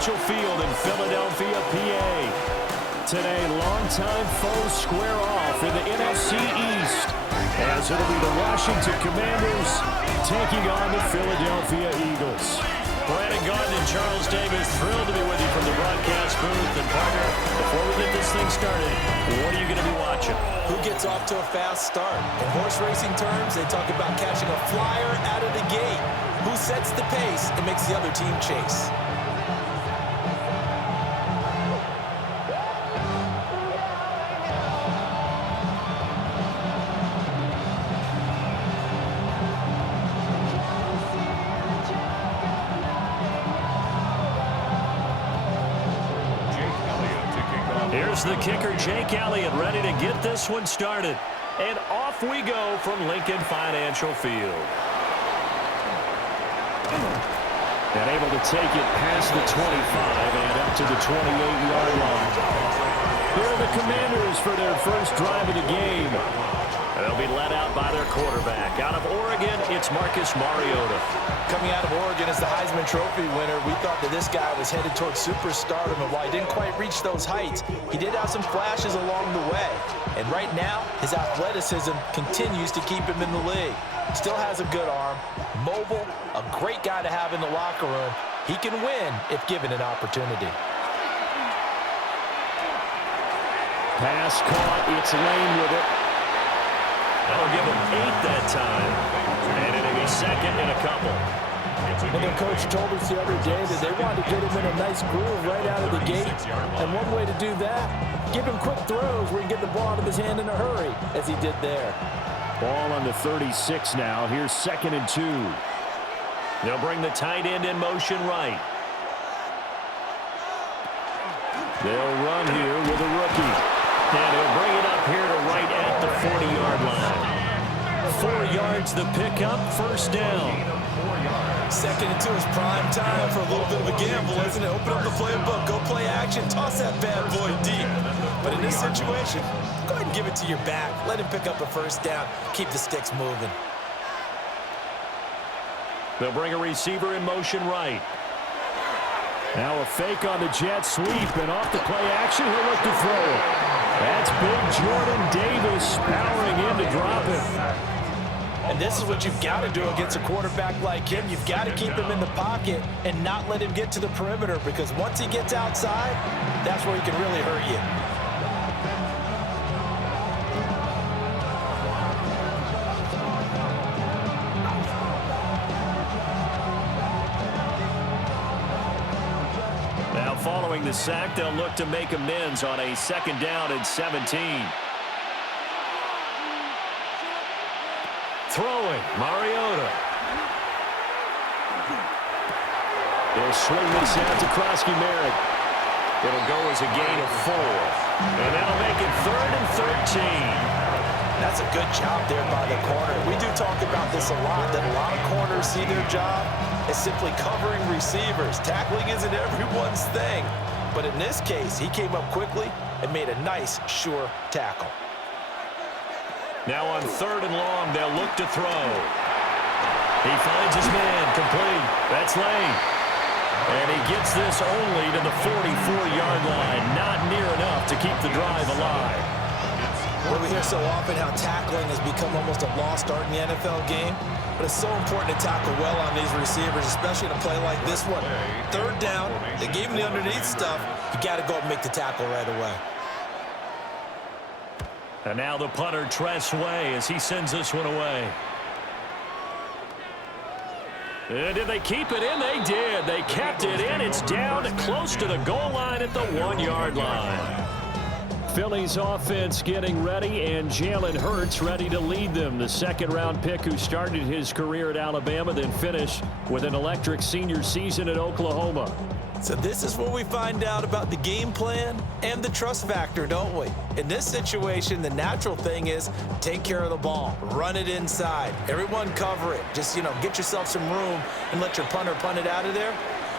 Financial Field in Philadelphia, PA. Today, longtime foes square off in the NFC East, as it'll be the Washington Commanders taking on the Philadelphia Eagles. Brandon Garden and Charles Davis, thrilled to be with you from the broadcast booth. And partner, before we get this thing started, what are you going to be watching? Who gets off to a fast start? In horse racing terms, they talk about catching a flyer out of the gate. Who sets the pace and makes the other team chase? Here's the kicker, Jake Elliott, ready to get this one started. And off we go from Lincoln Financial Field. And able to take it past the 25 and up to the 28-yard line. Here are the Commanders for their first drive of the game. They'll be led out by their quarterback. Out of Oregon, it's Marcus Mariota. Coming out of Oregon as the Heisman Trophy winner, we thought that this guy was headed towards superstardom, and while he didn't quite reach those heights, he did have some flashes along the way. And right now, his athleticism continues to keep him in the league. Still has a good arm, mobile, a great guy to have in the locker room. He can win if given an opportunity. Pass caught, it's Lane with it. That'll give him 8 that time. And it'll be second and a couple. And their coach told us the other day that they wanted to get him in a nice groove right out of the gate. And one way to do that, give him quick throws where he can get the ball out of his hand in a hurry, as he did there. Ball on the 36 now. Here's 2nd and 2. They'll bring the tight end in motion right. They'll run here with a rookie. And he'll bring it up here to right at the 40-yard line. 4 yards the pickup, first down. 2nd and 2 is prime time for a little bit of a gamble, isn't it? Open up the playbook, go play action, toss that bad boy deep. But in this situation, go ahead and give it to your back. Let him pick up a first down. Keep the sticks moving. They'll bring a receiver in motion right. Now a fake on the jet sweep, and off the play action, he'll look to throw it. That's big Jordan Davis powering in to drop it. And this is what you've got to do against a quarterback like him. You've got to keep him in the pocket and not let him get to the perimeter, because once he gets outside, that's where he can really hurt you. Now following the sack, they'll look to make amends on a 2nd down and 17. Throwing, Mariota. They'll swing this out to Krosky-Merritt. It'll go as a gain of 4. And that'll make it 3rd and 13. That's a good job there by the corner. We do talk about this a lot, that a lot of corners see their job as simply covering receivers. Tackling isn't everyone's thing. But in this case, he came up quickly and made a nice, sure tackle. Now on 3rd and long, they'll look to throw. He finds his man, complete. That's Lane. And he gets this only to the 44-yard line. Not near enough to keep the drive alive. Well, we hear so often how tackling has become almost a lost art in the NFL game. But it's so important to tackle well on these receivers, especially in a play like this one. 3rd down, they gave him the underneath stuff. You got to go and make the tackle right away. And now the punter, Tress Way, as he sends this one away. And did they keep it in? They did. They kept it in. It's down close to the goal line at the 1-yard line. Philly's offense getting ready, and Jalen Hurts ready to lead them. The 2nd-round pick who started his career at Alabama, then finished with an electric senior season at Oklahoma. So this is where we find out about the game plan and the trust factor, don't we? In this situation, the natural thing is take care of the ball, run it inside, everyone cover it. Just, get yourself some room and let your punter punt it out of there.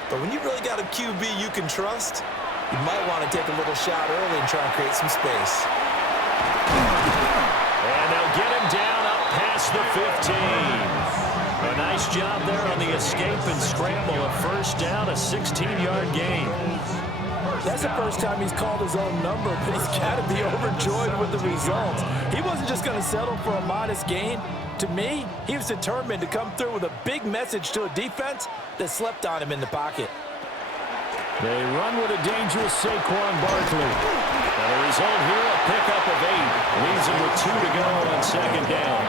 But when you really got a QB you can trust, you might want to take a little shot early and try and create some space. And they'll get him down up past the 15. A nice job there on the escape and scramble. A first down, a 16-yard gain. That's the first time he's called his own number, but he's got to be overjoyed with the results. He wasn't just going to settle for a modest gain. To me, he was determined to come through with a big message to a defense that slept on him in the pocket. They run with a dangerous Saquon Barkley. And the result here, a pickup of 8. Leaves him with 2 to go on second down.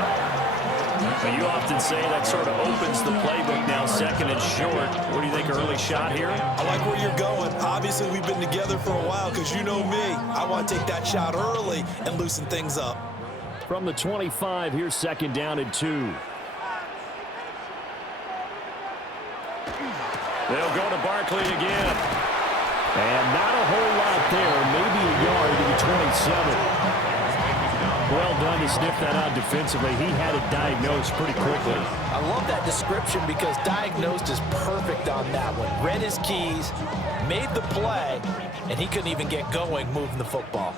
But you often say that sort of opens the playbook now, second and short. What do you think, early shot here? I like where you're going. Obviously, we've been together for a while because you know me. I want to take that shot early and loosen things up. From the 25, here's second down and 2. They'll go to Barkley again. And not a whole lot there. Maybe a yard to the 27. Well done to sniff that out defensively. He had it diagnosed pretty quickly. I love that description because diagnosed is perfect on that one. Read his keys, made the play, and he couldn't even get going moving the football.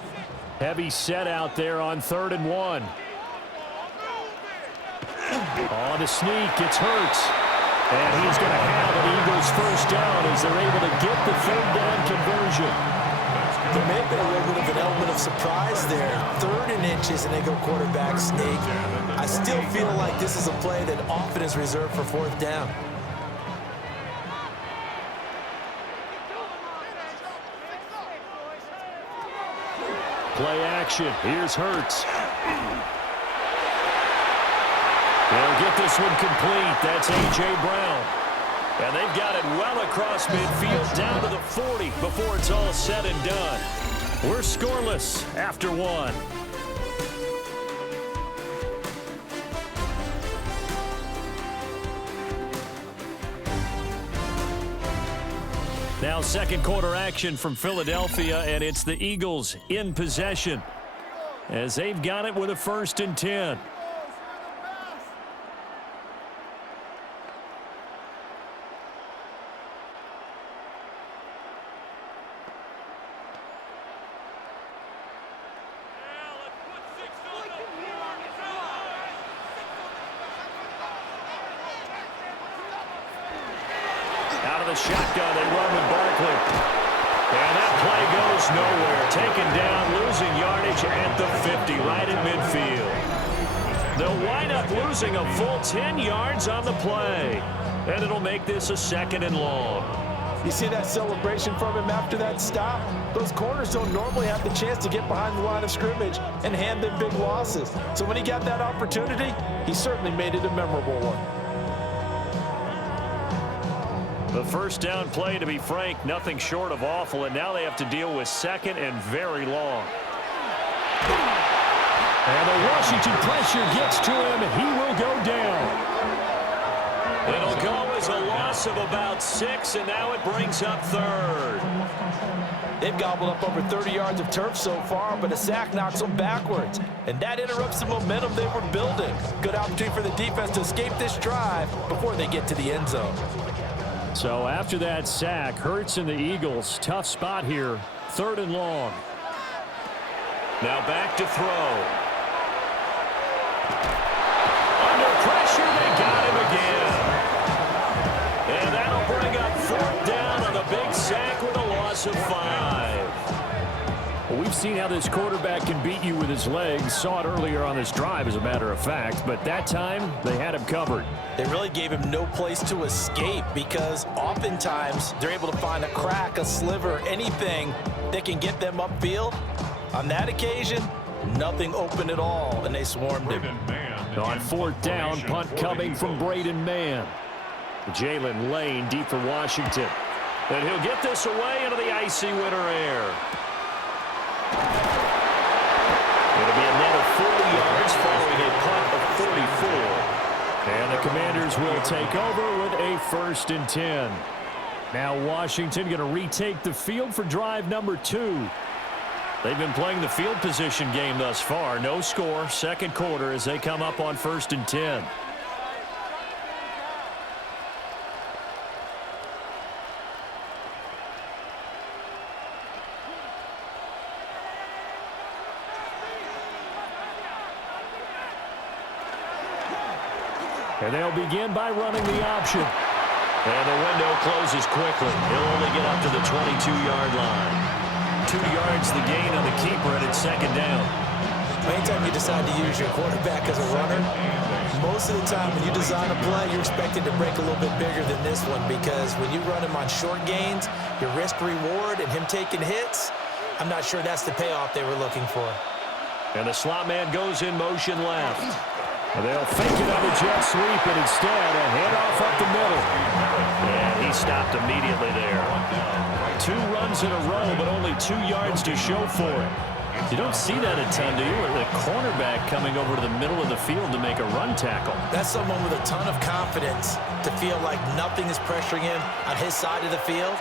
Heavy set out there on 3rd and 1. On the sneak, it's Hurts. And he's going to have an Eagles first down as they're able to get the 3rd down conversion. There may have been a little bit of an element of surprise there. 3rd and inches, and they go quarterback sneak. I still feel like this is a play that often is reserved for 4th down. Play action. Here's Hurts. They'll get this one complete. That's A.J. Brown. And they've got it well across midfield down to the 40 before it's all said and done. We're scoreless after 1. Now second quarter action from Philadelphia, and it's the Eagles in possession as they've got it with a 1st and 10. Shotgun, they run with Barkley. And that play goes nowhere. Taken down, losing yardage at the 50, right in midfield. They'll wind up losing a full 10 yards on the play. And it'll make this a 2nd and long. You see that celebration from him after that stop? Those corners don't normally have the chance to get behind the line of scrimmage and hand them big losses. So when he got that opportunity, he certainly made it a memorable one. The first down play, to be frank, nothing short of awful, and now they have to deal with 2nd and very long. And the Washington pressure gets to him. He will go down. It'll go as a loss of about 6, and now it brings up 3rd. They've gobbled up over 30 yards of turf so far, but a sack knocks them backwards. And that interrupts the momentum they were building. Good opportunity for the defense to escape this drive before they get to the end zone. So after that sack, Hurts and the Eagles, tough spot here, 3rd and long. Now back to throw. Under pressure, they got him again. And that'll bring up 4th down on a big sack with a loss of 5. Well, we've seen how this quarterback can beat you with his legs. Saw it earlier on this drive, as a matter of fact. But that time, they had him covered. They really gave him no place to escape because oftentimes they're able to find a crack, a sliver, anything that can get them upfield. On that occasion, nothing open at all, and they swarmed him. On 4th down, punt coming from Braden Mann. Jalen Lane deep for Washington. And he'll get this away into the icy winter air. It'll be a net of 40 yards following a punt of 44. And the Commanders will take over with a 1st and 10. Now Washington going to retake the field for drive number 2. They've been playing the field position game thus far. No score, second quarter as they come up on 1st and 10. And they'll begin by running the option. And the window closes quickly. He'll only get up to the 22-yard line. 2 yards the gain on the keeper, and it's second down. Anytime you decide to use your quarterback as a runner, most of the time when you design a play, you're expected to break a little bit bigger than this one, because when you run him on short gains, your risk-reward and him taking hits, I'm not sure that's the payoff they were looking for. And the slot man goes in motion left. They'll fake it on the jet sweep, and instead a handoff up the middle. And he stopped immediately there. 2 runs in a row, but only 2 yards to show for it. You don't see that a ton, do you? With a cornerback coming over to the middle of the field to make a run tackle. That's someone with a ton of confidence to feel like nothing is pressuring him on his side of the field.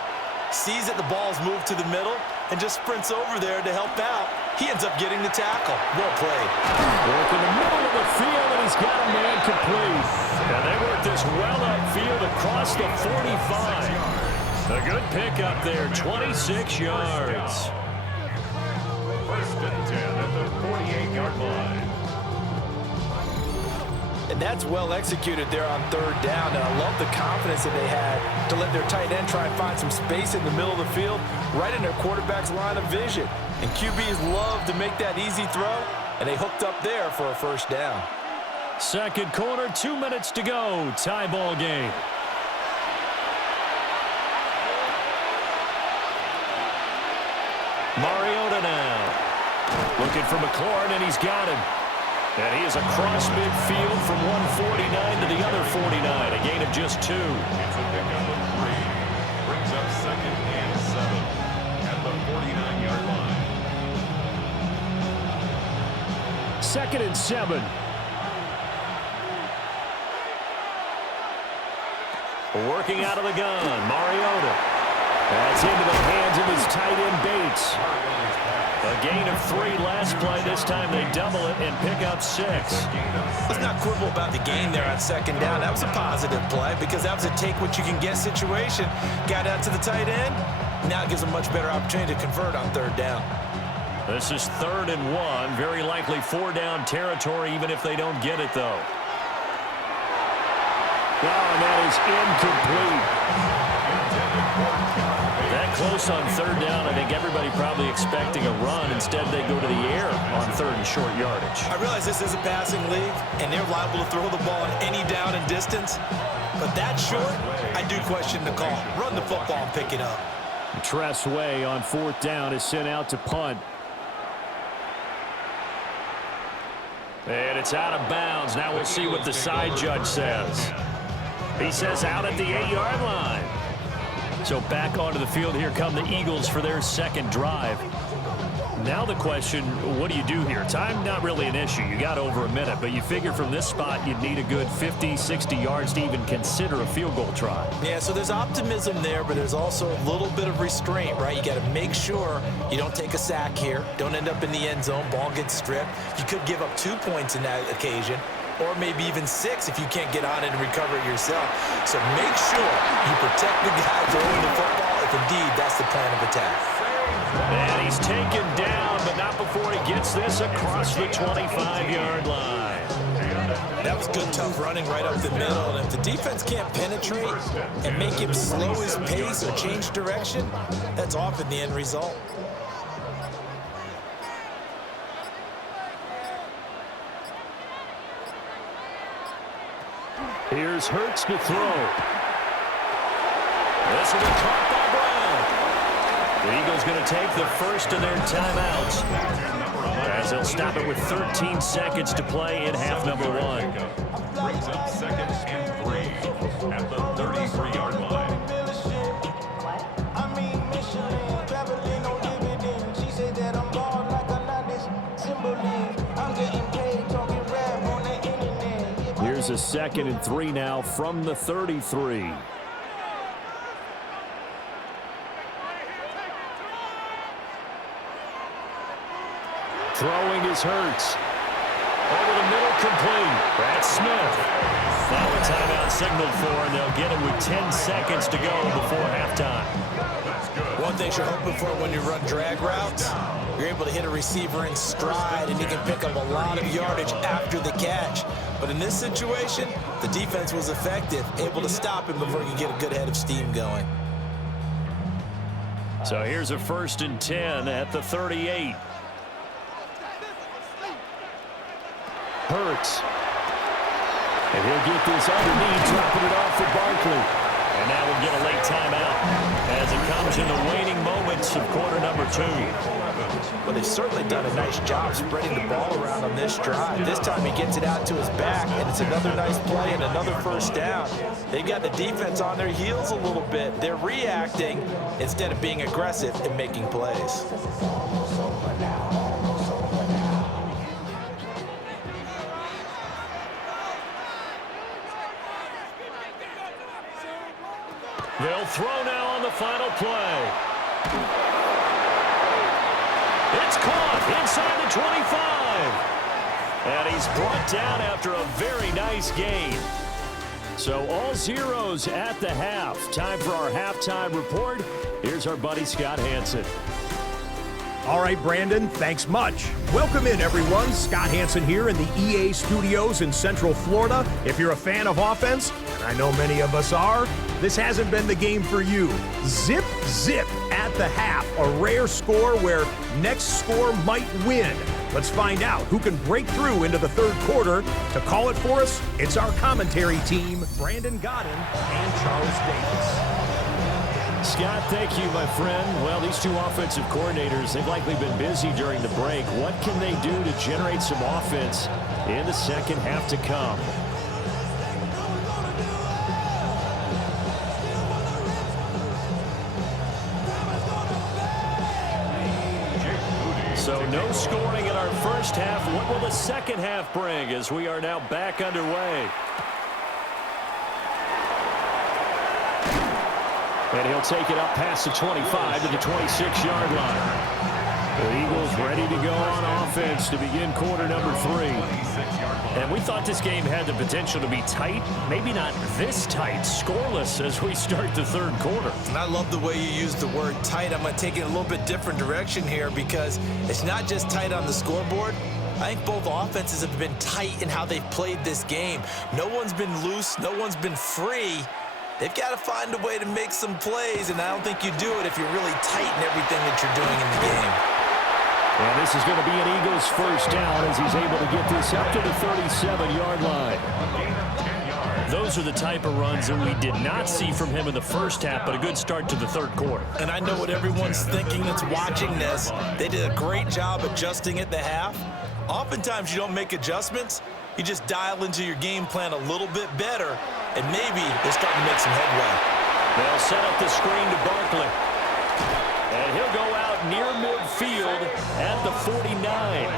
Sees that the ball's moved to the middle and just sprints over there to help out. He ends up getting the tackle. Well played. Work in the middle of the field, and he's got a man complete. And they work this well upfield across the 45. A good pickup there, 26 yards. First and 10 at the 48-yard line. And that's well executed there on third down. And I love the confidence that they had to let their tight end try and find some space in the middle of the field, right in their quarterback's line of vision. And QBs love to make that easy throw, and they hooked up there for a first down. Second quarter, 2 minutes to go. Tie ball game. Mariota now. Looking for McLaurin, and he's got him. And he is across midfield from 149 to the other 49. A gain of just 2. It's a pickup of 3. Brings up second and 7 at the 49-yard line. Second and 7. Working out of the gun, Mariota. That's into the hands of his tight end Bates. A gain of 3 last play. This time they double it and pick up 6. Let's not quibble about the gain there on second down. That was a positive play because that was a take-what-you-can-get situation. Got out to the tight end. Now it gives them much better opportunity to convert on third down. This is 3rd and 1. Very likely 4-down territory, even if they don't get it, though. Oh, and that is incomplete. That close on third down. I think everybody probably expecting a run. Instead, they go to the air on 3rd and short yardage. I realize this is a passing league, and they're liable to throw the ball on any down and distance. But that short, I do question the call. Run the football and pick it up. Tress Way on 4th down is sent out to punt. And it's out of bounds. Now we'll see what the side judge says. He says out at the 8-yard line. So back onto the field, here come the Eagles for their second drive. Now the question, what do you do here? Time not really an issue. You got over a minute, but you figure from this spot you'd need a good 50, 60 yards to even consider a field goal try. Yeah, so there's optimism there, but there's also a little bit of restraint, right? You got to make sure you don't take a sack here. Don't end up in the end zone. Ball gets stripped. You could give up 2 points in that occasion, or maybe even 6 if you can't get on it and recover it yourself. So make sure you protect the guy throwing the football if indeed that's the plan of attack. And he's taken down, but not before he gets this across the 25-yard line. That was good, tough running right up the middle. And if the defense can't penetrate and make him slow his pace or change direction, that's often the end result. Here's Hurts to throw. This will be caught by Brown. The Eagles going to take the first of their timeouts, as they'll stop it with 13 seconds to play in half number 1. Brings up second and 3 at the 33-yard line. Here's a 2nd and 3 now from the 33. Throwing is Hurts. Over the middle, complete. That's Smith. Now a timeout signaled for, and they'll get it with 10 seconds to go before halftime. One thing you're hoping for when you run drag routes, you're able to hit a receiver in stride, and he can pick up a lot of yardage after the catch. But in this situation, the defense was effective, able to stop him before he could get a good head of steam going. So here's a 1st and 10 at the 38. Hurts. And he'll get this underneath, dropping it off for Barkley. And now we'll get a late timeout as it comes in the waning moments of quarter number 2. Well, they've certainly done a nice job spreading the ball around on this drive. This time he gets it out to his back, and it's another nice play and another 1st down. They've got the defense on their heels a little bit. They're reacting instead of being aggressive and making plays. They'll throw now on the final play. It's caught inside the 25. And he's brought down after a very nice gain. So all zeros at the half. Time for our halftime report. Here's our buddy Scott Hanson. All right, Brandon, thanks much. Welcome in, everyone. Scott Hanson here in the EA studios in Central Florida. If you're a fan of offense, and I know many of us are, this hasn't been the game for you. Zip, zip at the half. A rare score where next score might win. Let's find out who can break through into the 3rd quarter. To call it for us, it's our commentary team, Brandon Godden and Charles Davis. Scott, thank you, my friend. Well, these 2 offensive coordinators, they've likely been busy during the break. What can they do to generate some offense in the second half to come? So no scoring in our first half. What will the second half bring as we are now back underway? And he'll take it up past the 25 to the 26-yard line. The Eagles ready to go on offense to begin quarter number 3. And we thought this game had the potential to be tight. Maybe not this tight, scoreless as we start the 3rd quarter. And I love the way you use the word tight. I'm going to take it a little bit different direction here because it's not just tight on the scoreboard. I think both offenses have been tight in how they've played this game. No one's been loose. No one's been free. They've got to find a way to make some plays, and I don't think you do it if you're really tight in everything that you're doing in the game. And this is going to be an Eagles 1st down as he's able to get this up to the 37-yard line. Those are the type of runs that we did not see from him in the first half, but a good start to the 3rd quarter. And I know what everyone's thinking that's watching this. They did a great job adjusting at the half. Oftentimes you don't make adjustments. You just dial into your game plan a little bit better, and maybe they're starting to make some headway. They'll set up the screen to Barkley. And he'll go out near midfield at the 49.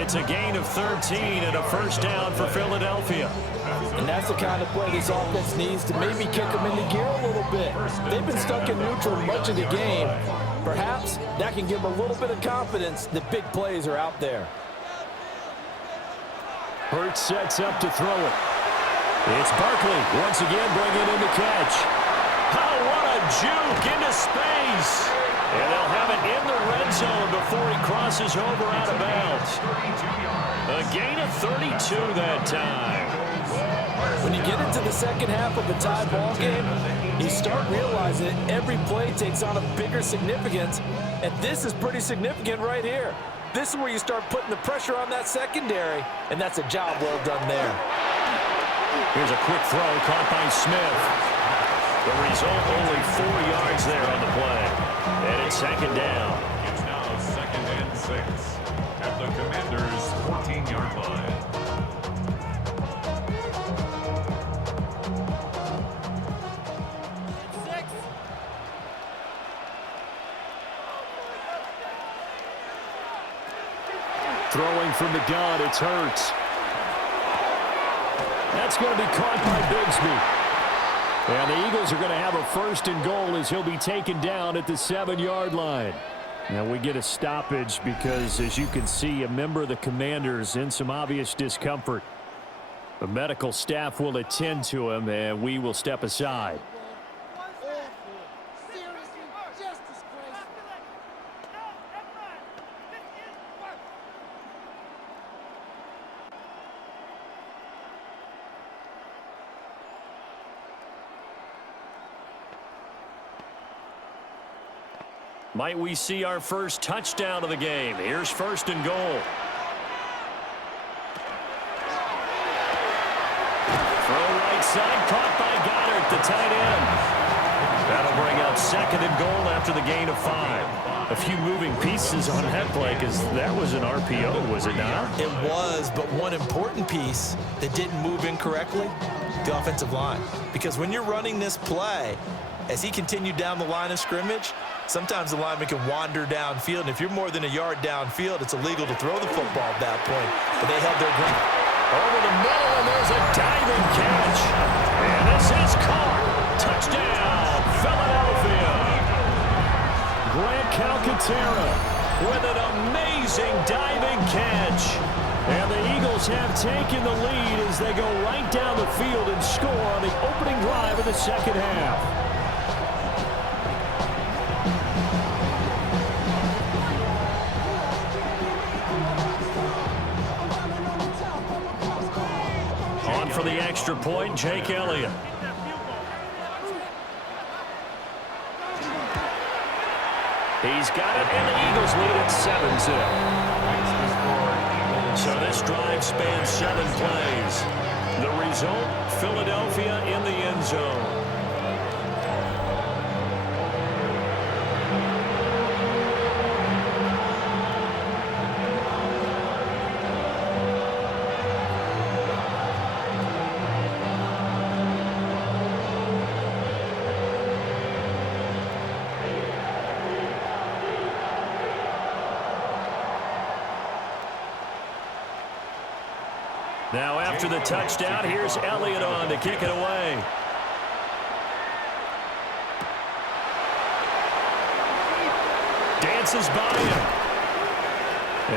It's a gain of 13 and a 1st down for Philadelphia. And that's the kind of play this offense needs to maybe kick them into gear a little bit. They've been stuck in neutral much of the game. Perhaps that can give them a little bit of confidence that big plays are out there. Hurts sets up to throw it. It's Barkley once again bringing in the catch. Oh, what a juke into space. And they'll have it in the red zone before he crosses over out of bounds. A gain of 32 that time. When you get into the second half of a tie ball game, you start realizing that every play takes on a bigger significance, and this is pretty significant right here. This is where you start putting the pressure on that secondary, and that's a job well done there. Here's a quick throw caught by Smith. The result, only 4 yards there on the play. And it's 2nd down. It's now 2nd and 6 at the Commanders' 14-yard line. Throwing from the gun, it's Hurts. That's going to be caught by Bigsby. And the Eagles are going to have a 1st and goal as he'll be taken down at the 7-yard line. Now we get a stoppage because, as you can see, a member of the Commanders in some obvious discomfort. The medical staff will attend to him, and we will step aside. Might we see our first touchdown of the game? Here's first and goal. Throw right side, caught by Goddard, the tight end. That'll bring up second and goal after the gain of 5. A few moving pieces on that play because that was an RPO, was it not? It was, but one important piece that didn't move incorrectly, the offensive line. Because when you're running this play, as he continued down the line of scrimmage, sometimes the lineman can wander downfield, and if you're more than a yard downfield, it's illegal to throw the football at that point. But they held their ground. Over the middle, and there's a diving catch. And this is caught. Touchdown, Philadelphia. Grant Calcaterra with an amazing diving catch. And the Eagles have taken the lead as they go right down the field and score on the opening drive of the second half. For the extra point, Jake Elliott. He's got it, and the Eagles lead at 7-0. So this drive spans 7 plays. The result, Philadelphia in the end zone. Now after the touchdown, here's Elliott on to kick it away. Dances by him.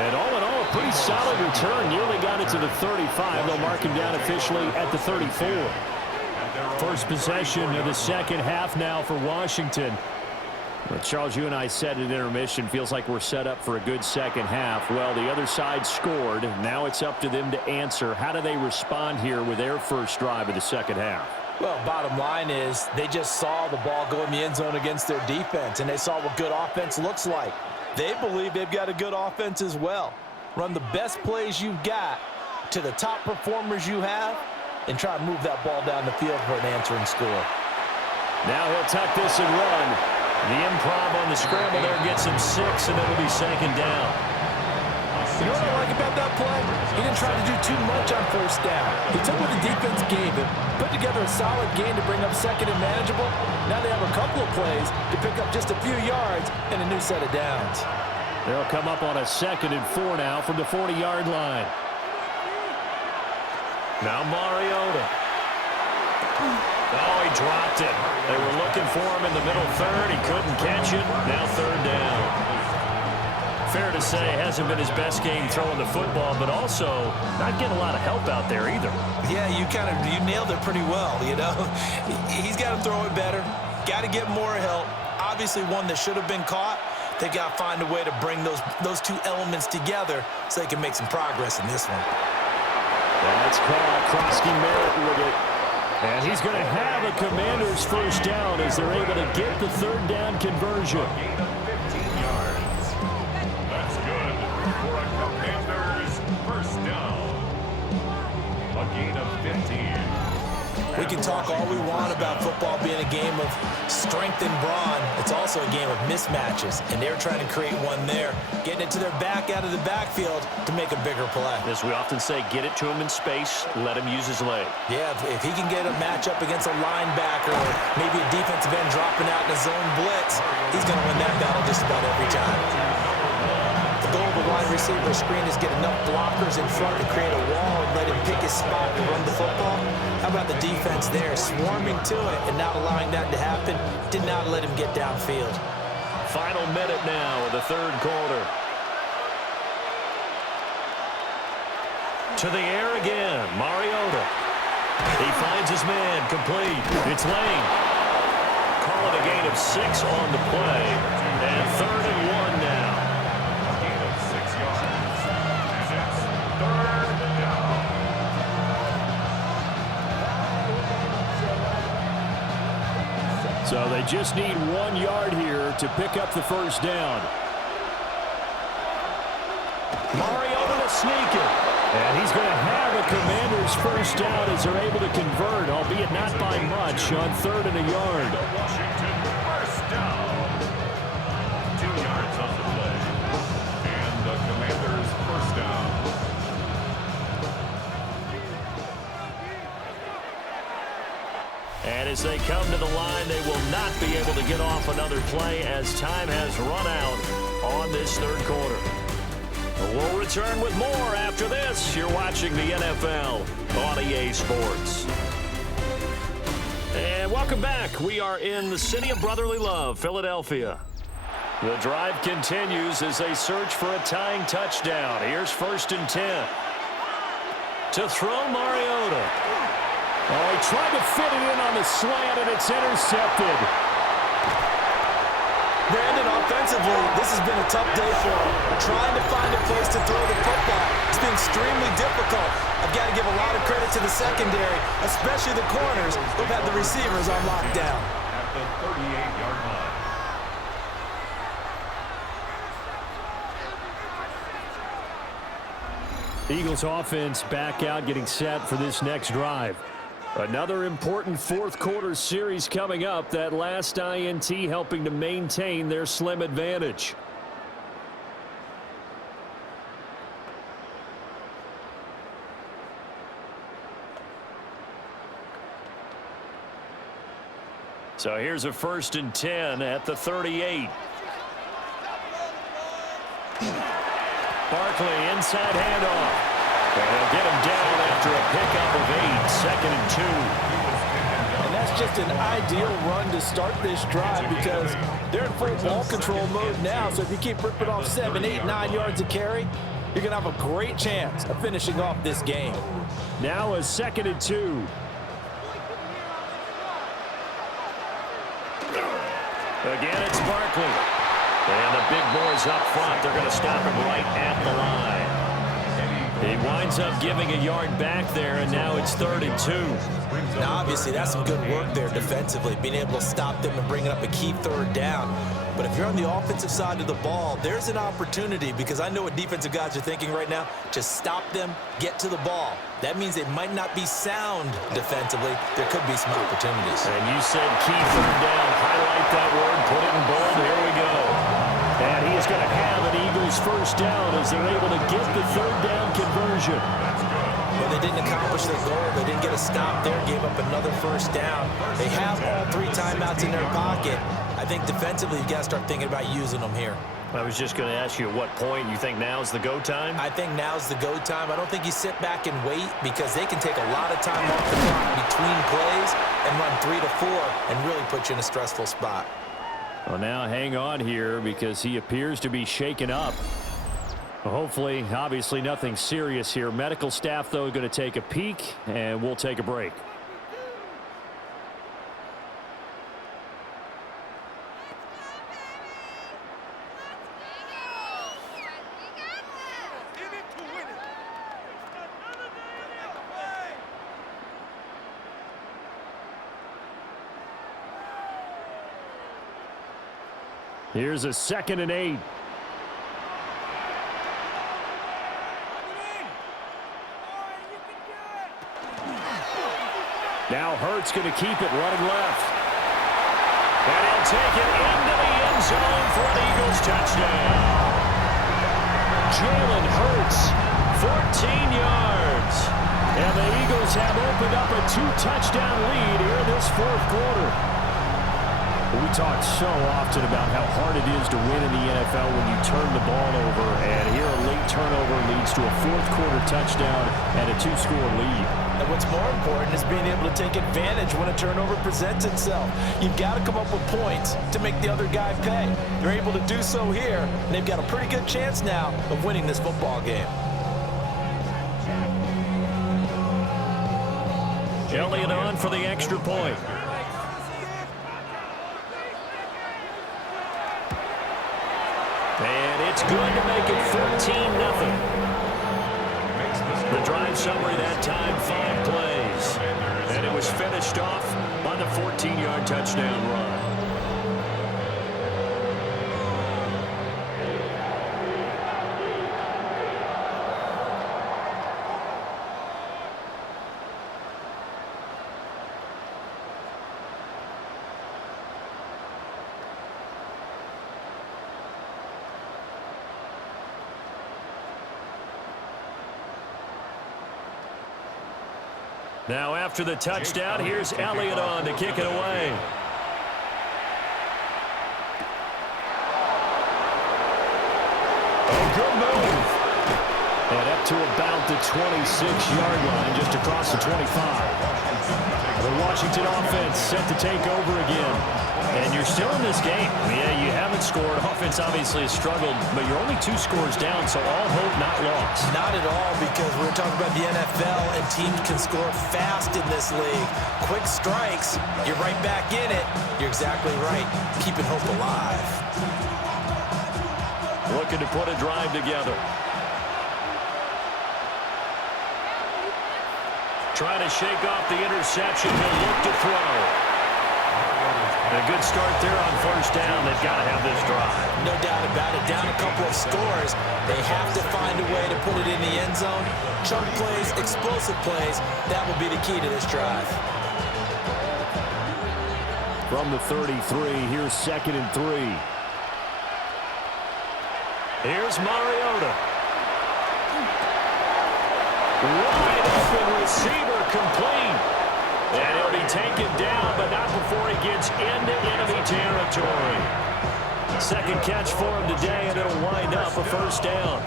And all in all, a pretty solid return. Nearly got it to the 35. They'll mark him down officially at the 34. First possession of the second half now for Washington. Well, Charles, you and I said at intermission, feels like we're set up for a good second half. Well, the other side scored. Now it's up to them to answer. How do they respond here with their first drive of the second half? Well, bottom line is they just saw the ball go in the end zone against their defense, and they saw what good offense looks like. They believe they've got a good offense as well. Run the best plays you've got to the top performers you have and try to move that ball down the field for an answering score. Now he'll tuck this and run. The improv on the scramble there gets him 6, and it'll be second down. You know what I like about that play? He didn't try to do too much on first down. He took what the defense gave him, put together a solid game to bring up second and manageable. Now they have a couple of plays to pick up just a few yards and a new set of downs. They'll come up on a 2nd and 4 now from the 40-yard line. Now Mariota. Oh, he dropped it. They were looking for him in the middle third. He couldn't catch it. Now third down. Fair to say, hasn't been his best game throwing the football, but also not getting a lot of help out there either. Yeah, you nailed it pretty well, you know. He's got to throw it better. Got to get more help. Obviously one that should have been caught. They got to find a way to bring those two elements together so they can make some progress in this one. That's caught. Krosky Merritt with it. And he's going to have a Commanders first down as they're able to get the third down conversion. Gain of 15 yards. That's good for a Commanders first down. A gain of 15. We can talk all we want about football being a game of strength and brawn. It's also a game of mismatches, and they're trying to create one there, getting it to their back out of the backfield to make a bigger play. As we often say, get it to him in space, let him use his leg. Yeah, if he can get a matchup against a linebacker or maybe a defensive end dropping out in a zone blitz, he's going to win that battle just about every time. The goal of the wide receiver screen is get enough blockers in front to create a wall and let him pick his spot to run the football. How about the defense there, swarming to it and not allowing that to happen? Did not let him get downfield. Final minute now of the third quarter. To the air again, Mariota. He finds his man, complete. It's Lane. Call it a gain of 6 on the play. And 3rd and 1 now. A gain of 6 yards. And it's third down. So they just need 1 yard here to pick up the first down. Mariota to sneak it. And he's going to have a Commanders first down as they're able to convert, albeit not by much, on 3rd and a yard. Washington first down. 2 yards on the play. And the Commanders first down. And as they come to the line, they will not be able to get off another play as time has run out on this 3rd quarter. We'll return with more after this. You're watching the NFL on EA Sports. And welcome back. We are in the city of brotherly love, Philadelphia. The drive continues as they search for a tying touchdown. Here's 1st and 10. To throw Mariota. Oh, he tried to fit it in on the slant, and it's intercepted. Brandon, offensively, this has been a tough day for him. Trying to find a place to throw the football. It's been extremely difficult. I've got to give a lot of credit to the secondary, especially the corners who've had the receivers on lockdown. At the 38-yard line. Eagles offense back out, getting set for this next drive. Another important 4th quarter series coming up. That last INT helping to maintain their slim advantage. So here's a 1st and 10 at the 38. Barkley inside handoff. And they'll get him down after a pickup of 8, 2nd and 2. And that's just an ideal run to start this drive because they're in full ball control mode now. So if you keep ripping off 7, 8, 9 yards of carry, you're going to have a great chance of finishing off this game. Now a 2nd and 2. Again, it's Barkley. And the big boys up front, they're going to stop him right at the line. He winds up giving a yard back there, and now it's 3rd and 2. Now, obviously, that's some good work there defensively, being able to stop them and bring up a key 3rd down. But if you're on the offensive side of the ball, there's an opportunity because I know what defensive guys are thinking right now. Just stop them, get to the ball. That means they might not be sound defensively. There could be some opportunities. And you said key 3rd down. Highlight that word, put it in bold. Here we go. And he is going to have an Eagles first down as they're able to get the 3rd down conversion. But they didn't accomplish their goal. They didn't get a stop there, gave up another first down. They have all 3 timeouts in their pocket. I think defensively you've got to start thinking about using them here. I was just going to ask you at what point you think now's the go time? I think now's the go time. I don't think you sit back and wait because they can take a lot of time off the clock between plays and run 3 to 4 and really put you in a stressful spot. Well, now hang on here because he appears to be shaken up. Hopefully, obviously nothing serious here. Medical staff, though, going to take a peek, and we'll take a break. Here's a 2nd and 8. Now Hurts going to keep it running left. And he'll take it into the end zone for an Eagles touchdown. Jalen Hurts, 14 yards. And the Eagles have opened up a 2-touchdown lead here in this 4th quarter. We talk so often about how hard it is to win in the NFL when you turn the ball over, and here a late turnover leads to a 4th quarter touchdown and a 2-score lead. And what's more important is being able to take advantage when a turnover presents itself. You've got to come up with points to make the other guy pay. They're able to do so here, and they've got a pretty good chance now of winning this football game. Elliott on for the extra point. And it's good to make it 14-0. The drive summary that time, 5 plays. And it was finished off on the 14-yard touchdown run. Now after the touchdown, here's Elliott on to kick it away. A good move. And up to about the 26-yard line, just across the 25. The Washington offense set to take over again. And you're still in this game. Yeah, you haven't scored. Offense obviously has struggled, but you're only 2 scores down, so all hope not lost. Not at all, because we're talking about the NFL, and teams can score fast in this league. Quick strikes, you're right back in it. You're exactly right. Keeping hope alive. Looking to put a drive together. Trying to shake off the interception. He'll look to throw. A good start there on first down. They've got to have this drive. No doubt about it. Down a couple of scores. They have to find a way to put it in the end zone. Chunk plays, explosive plays. That will be the key to this drive. From the 33, here's 2nd and 3. Here's Mariota. Wide open receiver, complete. And he'll be taken down, but not before he gets into enemy territory. Second catch for him today, and it'll wind up a first down.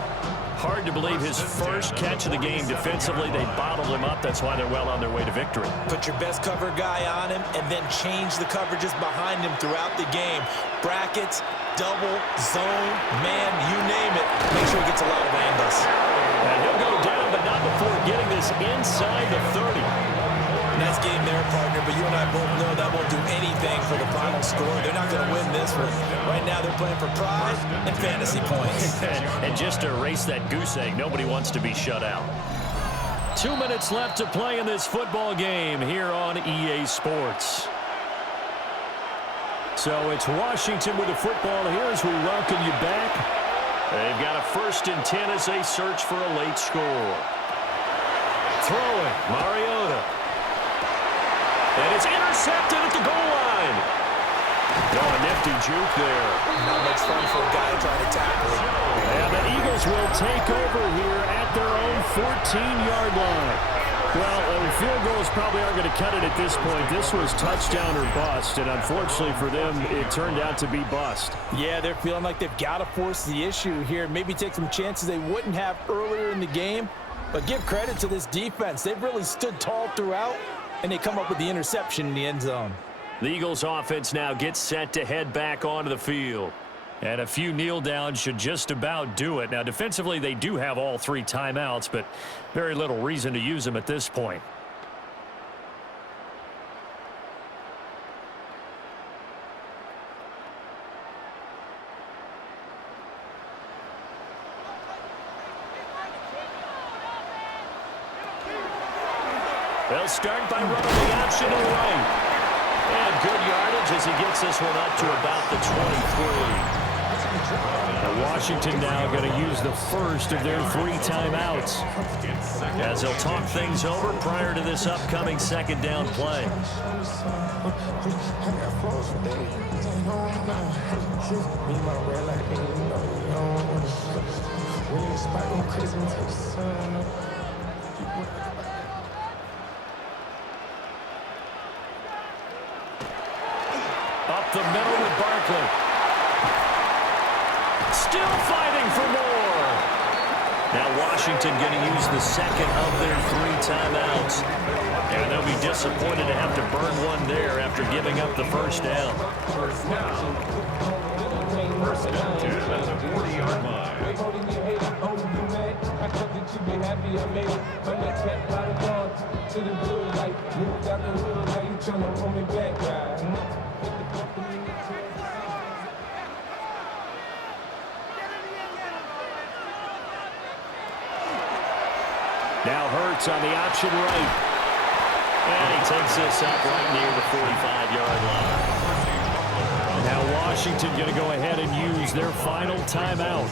Hard to believe his first catch of the game defensively. They bottled him up. That's why they're well on their way to victory. Put your best cover guy on him, and then change the coverages behind him throughout the game. Brackets, double, zone, man, you name it. Make sure he gets a lot of angles. And he'll go down, but not before getting this inside the 30. Nice game there, partner, but you and I both know that won't do anything for the final score. They're not going to win this one. Right now they're playing for pride and fantasy points. And just to erase that goose egg, nobody wants to be shut out. 2 minutes left to play in this football game here on EA Sports. So it's Washington with the football here as we welcome you back. They've got a 1st and 10 as they search for a late score. Throwing, Mariota. And it's intercepted at the goal line. Oh, a nifty juke there. Not much fun for a guy trying to tackle him. And the Eagles will take over here at their own 14-yard line. Well, field goals probably aren't going to cut it at this point. This was touchdown or bust, and unfortunately for them, it turned out to be bust. Yeah, they're feeling like they've got to force the issue here. Maybe take some chances they wouldn't have earlier in the game. But give credit to this defense. They've really stood tall throughout, and they come up with the interception in the end zone. The Eagles offense now gets set to head back onto the field. And a few kneel downs should just about do it. Now, defensively, they do have all 3 timeouts, but very little reason to use them at this point. They'll start by running the option to the right. And good yardage as he gets this one up to about the 23. Now Washington now going to use the first of their 3 timeouts as they'll talk things over prior to this upcoming 2nd down play. Up the middle with Barkley. Still fighting for more. Now Washington going to use the 2nd of their 3 timeouts. And they'll be disappointed to have to burn one there after giving up the first down. First down at the 40-yard line. Now Hurts on the option right. And he takes this up right near the 45-yard line. Now Washington going to go ahead and use their final timeout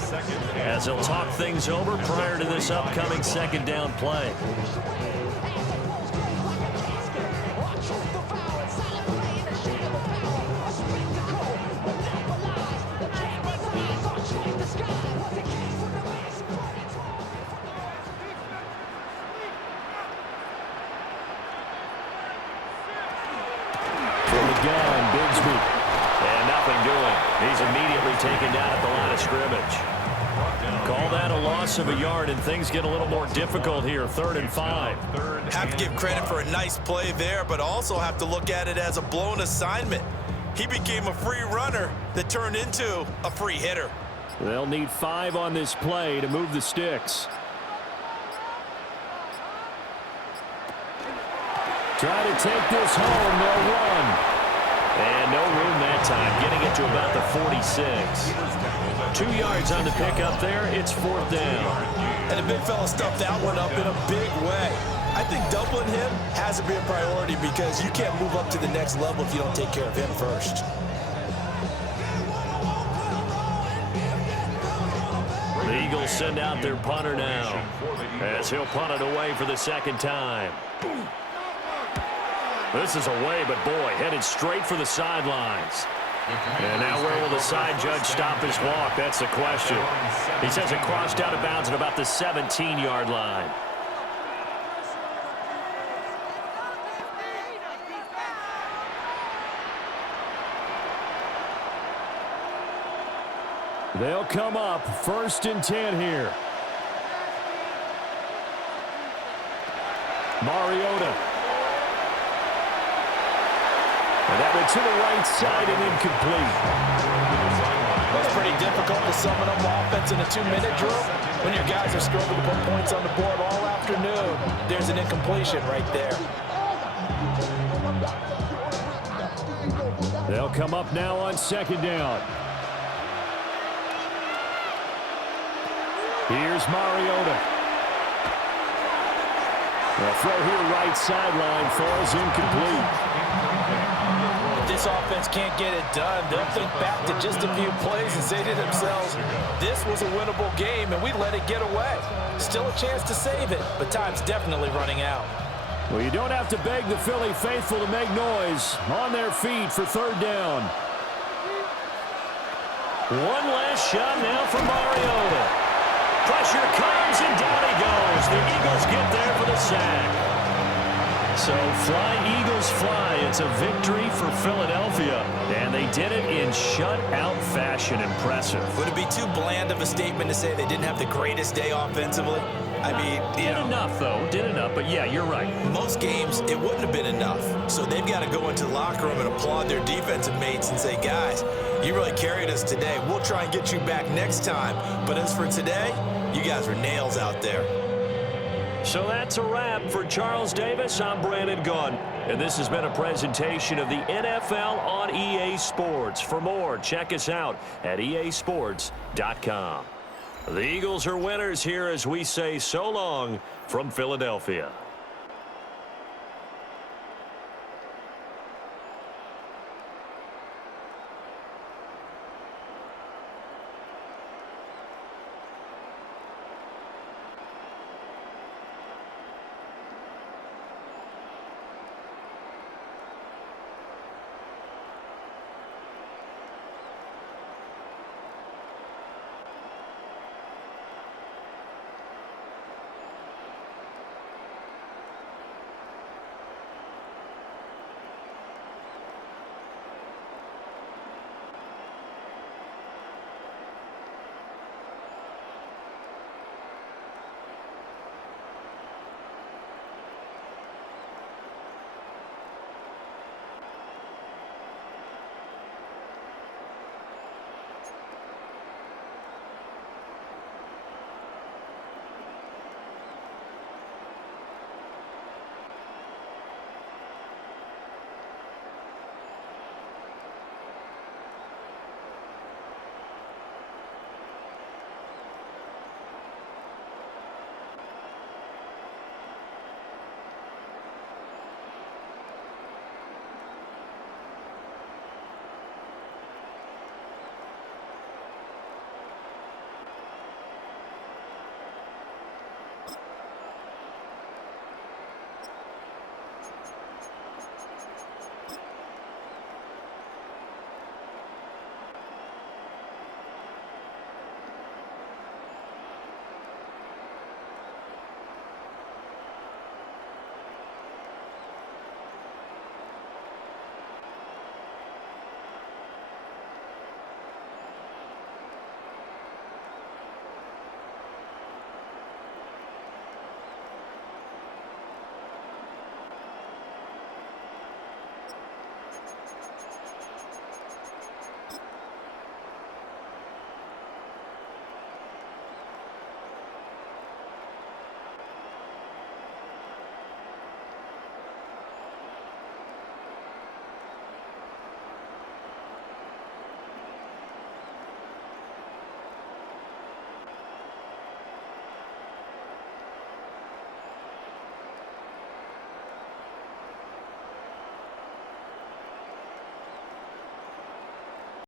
as they'll talk things over prior to this upcoming 2nd down play. taken down at the line of scrimmage. Call that a loss of a yard, and things get a little more difficult here. 3rd and 5. Have to give credit for a nice play there, but also have to look at it as a blown assignment. He became a free runner that turned into a free hitter. They'll need 5 on this play to move the sticks. Try to take this home. They'll run. And no room that time, getting it to about the 46. 2 yards on the pickup there. It's 4th down. And the big fella stuffed that one up in a big way. I think doubling him has to be a priority because you can't move up to the next level if you don't take care of him first. The Eagles send out their punter now as he'll punt it away for the 2nd time. This is away, but boy, headed straight for the sidelines. And now where will the side judge stop his walk? That's the question. He says it crossed out of bounds at about the 17-yard line. They'll come up 1st and 10 here. Mariota. And that went to the right side and incomplete. It's pretty difficult to summon up offense in a 2-minute drill when your guys have struggled to put points on the board all afternoon. There's an incompletion right there. They'll come up now on 2nd down. Here's Mariota. The throw here right sideline falls incomplete. If this offense can't get it done, they'll think back to just a few plays and say to themselves, this was a winnable game and we let it get away. Still a chance to save it, but time's definitely running out. Well, you don't have to beg the Philly faithful to make noise. On their feet for 3rd down. One last shot now for Mariota. Pressure comes, and down he goes. The Eagles get there for the sack. So fly, Eagles, fly. It's a victory for Philadelphia, and they did it in shutout fashion. Impressive. Would it be too bland of a statement to say they didn't have the greatest day offensively? I mean, did enough, though. Did enough, but yeah, you're right. Most games, it wouldn't have been enough. So they've got to go into the locker room and applaud their defensive mates and say, guys, you really carried us today. We'll try and get you back next time. But as for today, you guys were nails out there. So that's a wrap for Charles Davis. I'm Brandon Gunn, and this has been a presentation of the NFL on EA Sports. For more, check us out at easports.com. The Eagles are winners here as we say so long from Philadelphia.